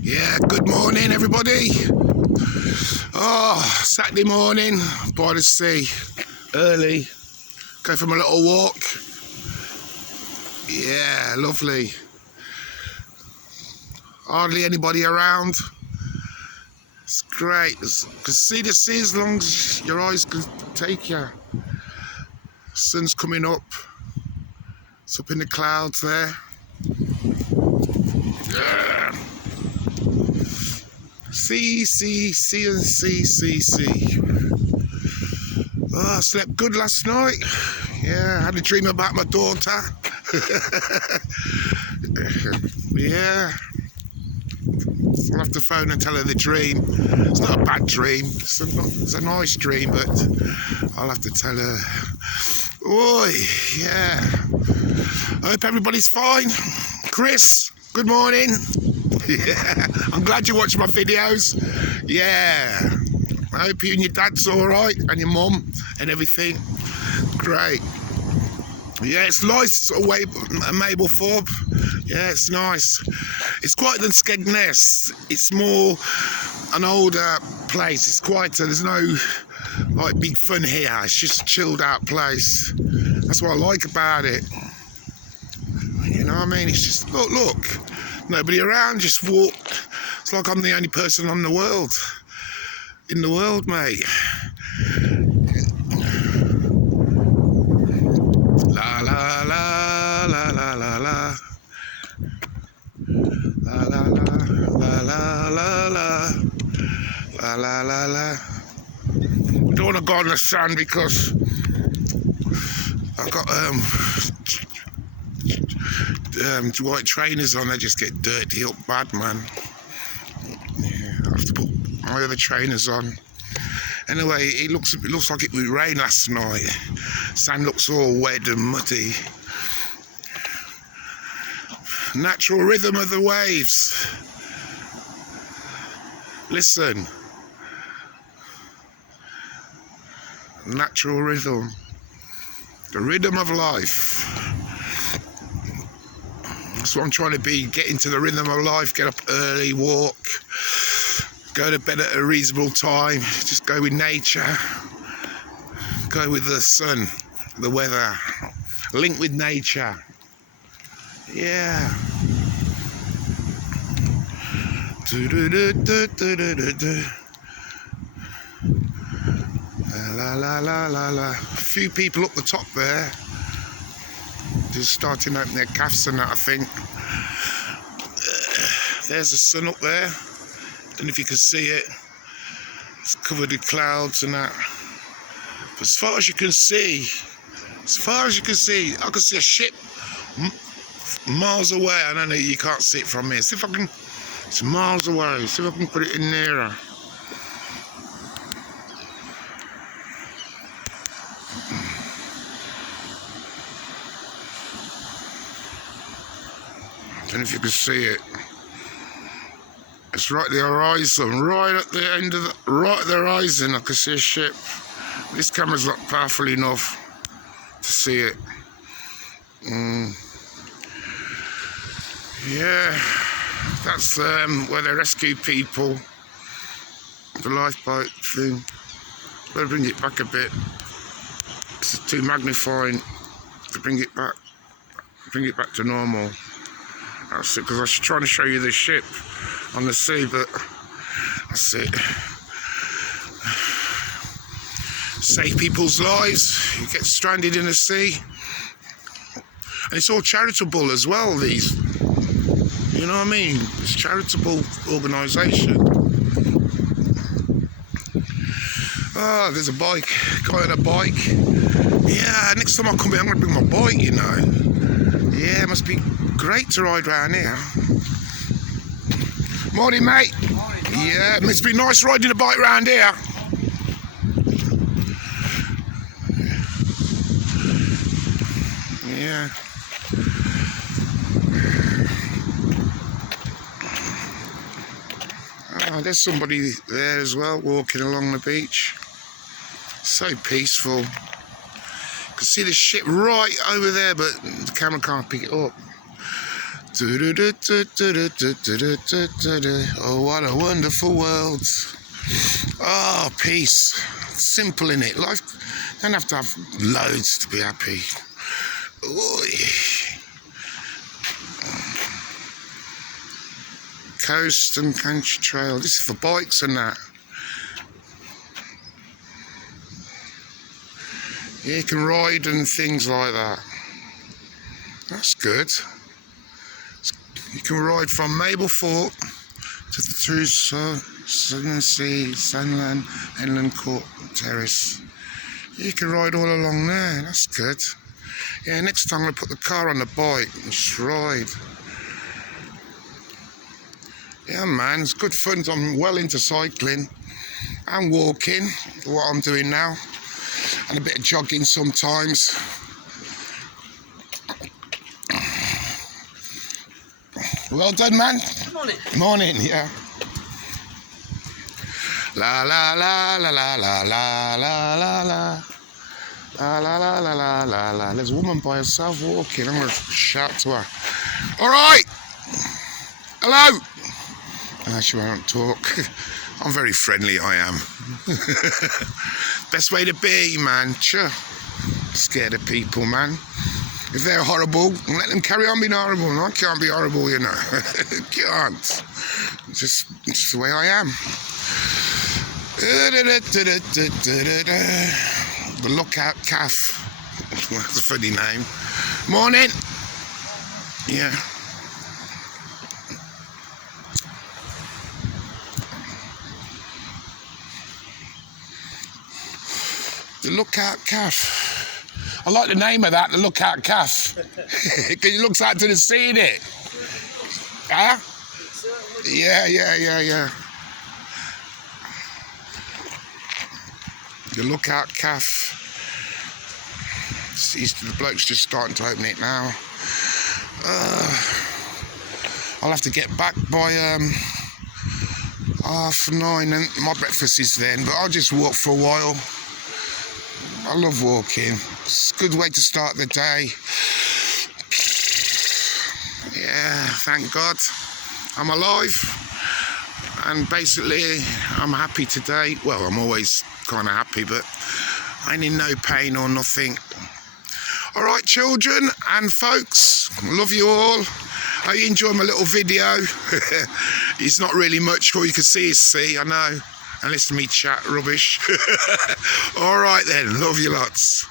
Yeah, good morning everybody. Oh, Saturday morning by the sea, early, go for my little walk. Yeah, lovely. Hardly anybody around. It's great. You can see the sea as long as your eyes can take you. Sun's coming up. It's up in the clouds there. Yeah. See, and see. Oh, I slept good last night. Yeah, I had a dream about my daughter. Yeah. I'll have to phone and tell her the dream. It's not a bad dream. It's a nice dream, but I'll have to tell her. Oi, yeah. I hope everybody's fine. Chris, good morning. Yeah, I'm glad you watch my videos. Yeah. I hope you and your dad's alright, and your mum and everything. Great. Yeah, it's nice away at Mablethorpe. Yeah, it's nice. It's quieter than Skegness. It's more an older place. It's quieter. There's no like big fun here. It's just a chilled out place. That's what I like about it. You know what I mean? It's just look. Nobody around, just walk. It's like I'm the only person in the world, mate. La la la la la la la. La la la la la la la la la la la. I don't want to go on the sand because I've got white trainers on. They just get dirty up bad, man. Yeah, I have to put my other trainers on. Anyway, it looks like it would rain last night. Sand looks all wet and muddy. Natural rhythm of the waves. Listen. Natural rhythm. The rhythm of life. That's what I'm trying to be. Get into the rhythm of life. Get up early, walk. Go to bed at a reasonable time. Just go with nature. Go with the sun, the weather. Link with nature. Yeah. La la la la la. A few people up the top there. Just starting to open their calves and that, I think. There's the sun up there. Don't know if you can see it. It's covered with clouds and that. But as far as you can see, I can see a ship miles away. I don't know, you can't see it from here. See if I can, it's miles away. See if I can put it in nearer. I don't know if you can see it. It's right at the horizon, right at the end of right at the horizon. I can see a ship. This camera's not powerful enough to see it. Yeah, that's where they rescue people. The lifeboat thing. Better bring it back a bit. It's too magnifying to bring it back. Bring it back to normal. That's it, because I was trying to show you the ship on the sea, but that's it. Save people's lives. You get stranded in the sea. And it's all charitable as well, these. You know what I mean? It's a charitable organisation. Oh, there's a bike. Guy on a bike. Yeah, next time I come here, I'm going to bring my bike, you know. Yeah, it must be great to ride around here. Morning, mate. Morning. Yeah, it must be nice riding a bike around here. Yeah. Oh, there's somebody there as well, walking along the beach. So peaceful. You can see the ship right over there, but the camera can't pick it up. Oh, what a wonderful world. Oh, peace. Simple in it. Life don't have to have loads to be happy. Oy. Coast and country trail. This is for bikes and that. Yeah, you can ride and things like that. That's good. You can ride from Mablethorpe to Southern Sea, Sunland, Inland Court Terrace. You can ride all along there. That's good. Yeah, next time I'm going to put the car on the bike and just ride. Yeah, man, it's good fun. I'm well into cycling and walking, what I'm doing now, and a bit of jogging sometimes. Well done, man. Morning. Morning, yeah. La la la la la la la la la la. La la la la la la la. There's a woman by herself walking. I'm going to shout to her. All right. Hello. She won't talk. I'm very friendly, I am. Best way to be, man. Sure. Scared of people, man. If they're horrible, let them carry on being horrible. I can't be horrible, you know. Can't. Just the way I am. The Lookout Calf. That's a funny name. Morning. Yeah. The Lookout Calf. I like the name of that, the Lookout Calf. Because it looks out to the sea, innit? Huh? Yeah. The Lookout Calf. The bloke's just starting to open it now. I'll have to get back by 9:30, and my breakfast is then, but I'll just walk for a while. I love walking. It's a good way to start the day. Yeah, thank God I'm alive. And basically, I'm happy today. Well, I'm always kind of happy, but I ain't in no pain or nothing. All right, children and folks, love you all. I enjoy my little video. It's not really much. All you can see is sea, I know. And listen to me chat rubbish. All right then, love you lots.